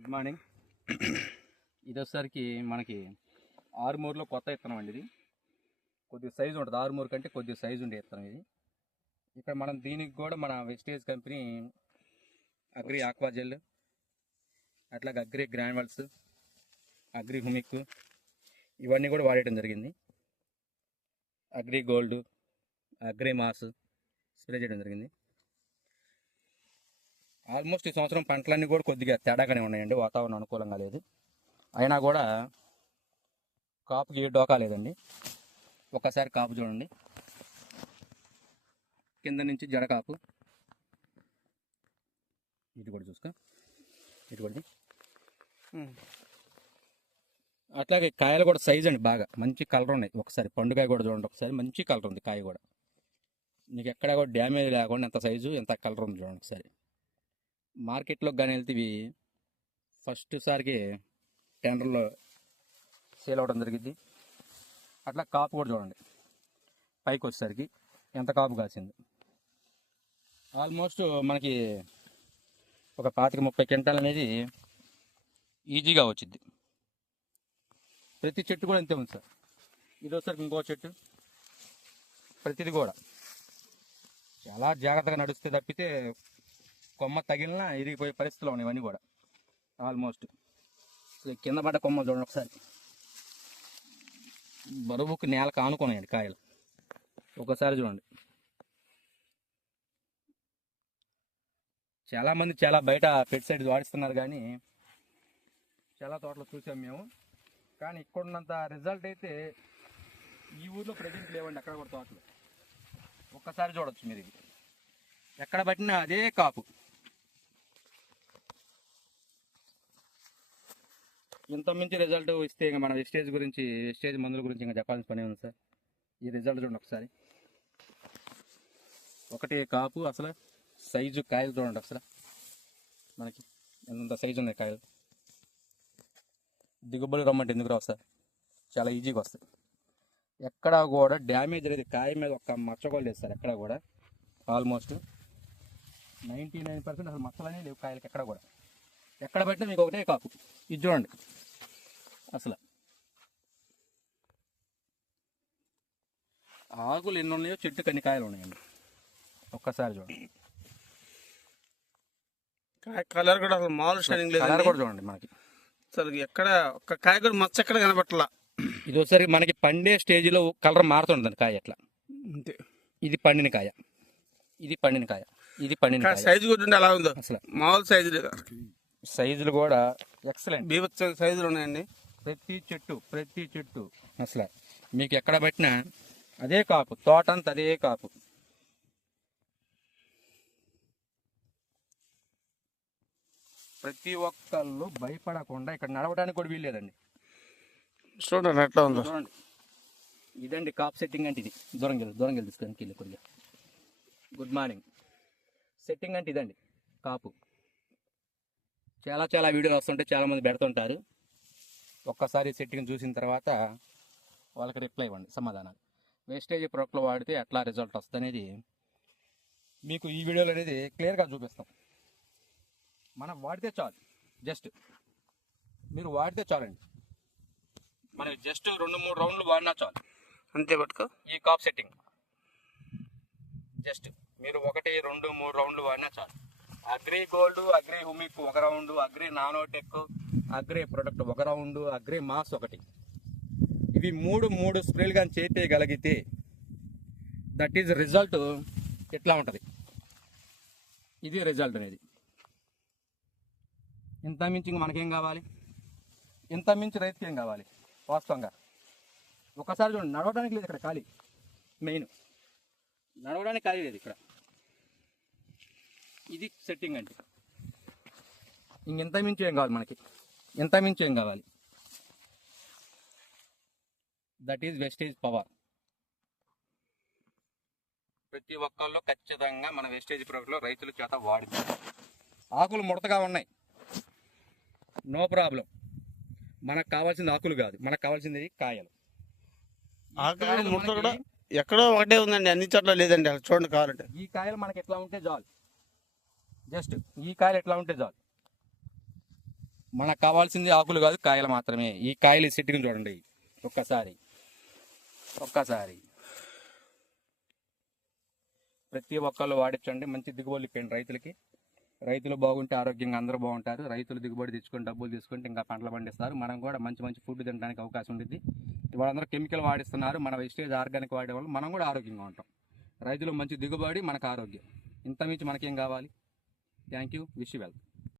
Good morning. ఇది వచ్చేసరికి మనకి ఆరుమూరులో కొత్త విత్తనం అండి. ఇది కొద్దిగా సైజు ఉంటుంది, ఆరుమూరు కంటే కొద్దిగా సైజు ఉండే విత్తనం ఇది. ఇక్కడ మనం దీనికి కూడా మన వెస్టేజ్ కంపెనీ అగ్రి ఆక్వాజెల్, అట్లాగే అగ్రి గ్రాన్యువల్స్, అగ్రి హుమిక్ ఇవన్నీ కూడా వాడటం జరిగింది. Agri gold, agri mass spray చేయడం జరిగింది. ఆల్మోస్ట్ ఈ సంవత్సరం పంటలన్నీ కూడా కొద్దిగా తేడాగానే ఉన్నాయండి, వాతావరణం అనుకూలంగా లేదు. అయినా కూడా కాపుకి డోకా లేదండి. ఒక్కసారి కాపు చూడండి, కింద నుంచి జడ కాపు. ఇటు కూడా చూసుకో, ఇటు కూడా. అట్లాగే కాయలు కూడా సైజ్ అండి, బాగా మంచి కలర్ ఉన్నాయి. ఒకసారి పండుకాయ కూడా చూడండి, ఒకసారి మంచి కలర్ ఉంది కాయ కూడా. నీకు ఎక్కడ కూడా డ్యామేజ్ లేకుండా ఎంత సైజు ఎంత కలర్ ఉంది చూడండి ఒకసారి. మార్కెట్లోకి కానీ వెళ్తే ఇవి ఫస్ట్ సారికి టెండర్లో సేల్ అవ్వడం జరిగింది. అట్లా కాపు కూడా చూడండి, పైకి వచ్చేసరికి ఎంత కాపు కాసింది. ఆల్మోస్ట్ మనకి ఒక 25-30 క్వింటాల్ అనేది ఈజీగా వచ్చింది. ప్రతి చెట్టు కూడా అంతే ఉంది సార్. ఇది వచ్చేసరికి ఇంకో చెట్టు, ప్రతిది కూడా చాలా జాగ్రత్తగా నడుస్తే తప్పితే కొమ్మ తగిలినా ఇరిగిపోయే పరిస్థితులు ఉన్నాయి ఇవన్నీ కూడా. ఆల్మోస్ట్ కింద పడ్డ కొమ్మ చూడండి ఒకసారి, బరువుకి నేలకు ఆనుకున్నాయండి కాయలు. ఒకసారి చూడండి. చాలామంది చాలా బయట పెస్టిసైడ్స్ వాడిస్తున్నారు, కానీ చాలా తోటలు చూసాం మేము. కానీ ఇక్కడున్నంత రిజల్ట్ అయితే ఈ ఊర్లో ప్రజెంట్ లేవండి అక్కడ కూడా తోటలు. ఒక్కసారి చూడొచ్చు మీరు, ఇది ఎక్కడ పట్టినా అదే కాపు. ఇంత మించి రిజల్ట్ ఇస్తే ఇంకా మన వెస్టేజ్ మందుల గురించి ఇంకా చెప్పాల్సిన పని ఉంది సార్. ఈ రిజల్ట్ చూడండి ఒకసారి, ఒకటి కాపు, అసలు సైజు కాయలు చూడండి అసలు మనకి ఎంత సైజు ఉన్నాయి కాయలు. దిగుబడి రమ్మంటే ఎందుకు రావు సార్, చాలా ఈజీగా వస్తాయి. ఎక్కడ కూడా డ్యామేజ్ అనేది కాయ మీద ఒక్క మచ్చ కూడా లేదు సార్ ఎక్కడ కూడా. ఆల్మోస్ట్ 99% అసలు మచ్చలనే లేవు కాయలకి ఎక్కడ కూడా. ఎక్కడ పెట్టినా మీకు ఒకటే కాపు. ఇది చూడండి అసలు ఆకులు ఎన్ని ఉన్నాయో చెట్టుకు అన్ని కాయలు ఉన్నాయండి. ఒక్కసారి చూడండి, కలర్ కూడా అసలు మామూలు షైనింగ్ లేదు. కలర్ కూడా చూడండి మనకి అసలు ఎక్కడ ఒక్క కాయ కూడా మచ్చ ఎక్కడ కనబట్టలా. ఇది ఒకసారి మనకి పండే స్టేజ్లో కలర్ మారుతుంటుంది కాయ ఎట్లా. అంతే, ఇది పండిన కాయ, ఇది పండిన కాయ, ఇది పండిన కాయ. సైజు కూడా ఉంటే అలా ఉందో అసలు మామూలు సైజు లేదు. సైజులు కూడా ఎక్సలెంట్, బీభత్స సైజులు ఉన్నాయండి ప్రతి చెట్టు అసలు మీకు ఎక్కడ పెట్టినా అదే కాపు, తోట అంతా అదే కాపు. ప్రతి ఒక్కళ్ళు భయపడకుండా ఇక్కడ నడవడానికి కూడా వీల్లేదండి. చూడండి ఎట్లా ఉందో. చూడండి, ఇదండి కాపు సెట్టింగ్ అంటే. ఇది దూరంగా తీసుకొని కొద్దిగా. Good morning. సెట్టింగ్ అంటే ఇదండి కాపు. చాలా వీడియోలు వస్తుంటే చాలామంది పెడుతుంటారు. ఒక్కసారి సెట్టింగ్ చూసిన తర్వాత వాళ్ళకి రిప్లై ఇవ్వండి, సమాధానాలు. వేస్టేజ్ ప్రోడక్ట్లు వాడితే ఎట్లా రిజల్ట్ వస్తుంది అనేది మీకు ఈ వీడియోలో అనేది క్లియర్గా చూపిస్తాం. మనం వాడితే చాలు, జస్ట్ మీరు వాడితే చాలండి. మనం జస్ట్ 2-3 రౌండ్లు వాడినా చాలు, అంతే పట్టుకో. ఈ కాప్ సెట్టింగ్ జస్ట్ మీరు 1-2-3 రౌండ్లు వాడినా చాలు. Agri gold, agri humic 1 round, agri nanotech, agri product 1 round, agri mass 1. ఇవి 3 స్ప్రేలు కానీ చేపేయగలిగితే దట్ ఈజ్ రిజల్ట్. ఎట్లా ఉంటుంది ఇది రిజల్ట్ అనేది. ఇంత మించి మనకేం కావాలి, ఇంత మించి రైతుకి ఏం కావాలి వాస్తవంగా. ఒకసారి చూడండి, నడవడానికి లేదు ఇక్కడ ఖాళీ. మెయిన్ నడవడానికి ఖాళీ లేదు ఇక్కడ. ఇది సెట్టింగ్ అంటే. ఇంత మించి ఏం కావాలి మనకి, ఇంత మించి ఏం కావాలి. That is wastage power. ప్రతి ఒక్కళ్ళు ఖచ్చితంగా మన వెస్టేజ్ ప్రోడక్ట్లో రైతుల చేత వాడుతారు. ఆకులు ముడతగా ఉన్నాయి, నో ప్రాబ్లం. మనకు కావాల్సింది ఆకులు కాదు, మనకు కావాల్సింది కాయలు. ఆకులు ముడత కూడా ఎక్కడో ఒకటే ఉందండి, అన్ని చోట్ల లేదండి. అక్కడ చూడండి కావాలంటే. ఈ కాయలు మనకి ఎట్లా ఉంటే చాలు, జస్ట్ ఈ కాయలు ఎట్లా ఉంటే చాలు. మనకు కావాల్సింది ఆకులు కాదు, కాయలు మాత్రమే. ఈ కాయలు సెట్టింగ్ చూడండి ఒక్కసారి. ప్రతి ఒక్కళ్ళు వాడించండి, మంచి దిగుబడులు ఇప్పండి రైతులకి. రైతులు బాగుంటే ఆరోగ్యంగా అందరూ బాగుంటారు. రైతులు దిగుబడి తెచ్చుకొని డబ్బులు తీసుకుంటే ఇంకా పంటలు పండిస్తారు. మనం కూడా మంచి మంచి ఫుడ్ తినడానికి అవకాశం ఉంటుంది. ఇవాళ అందరూ కెమికల్ వాడిస్తున్నారు, మన వెజిటేజ్ ఆర్గానిక్ వాడే వల్ల మనం కూడా ఆరోగ్యంగా ఉంటాం. రైతులు మంచి దిగుబడి, మనకు ఆరోగ్యం, ఇంత మించి మనకేం కావాలి? Thank you. Wish you well.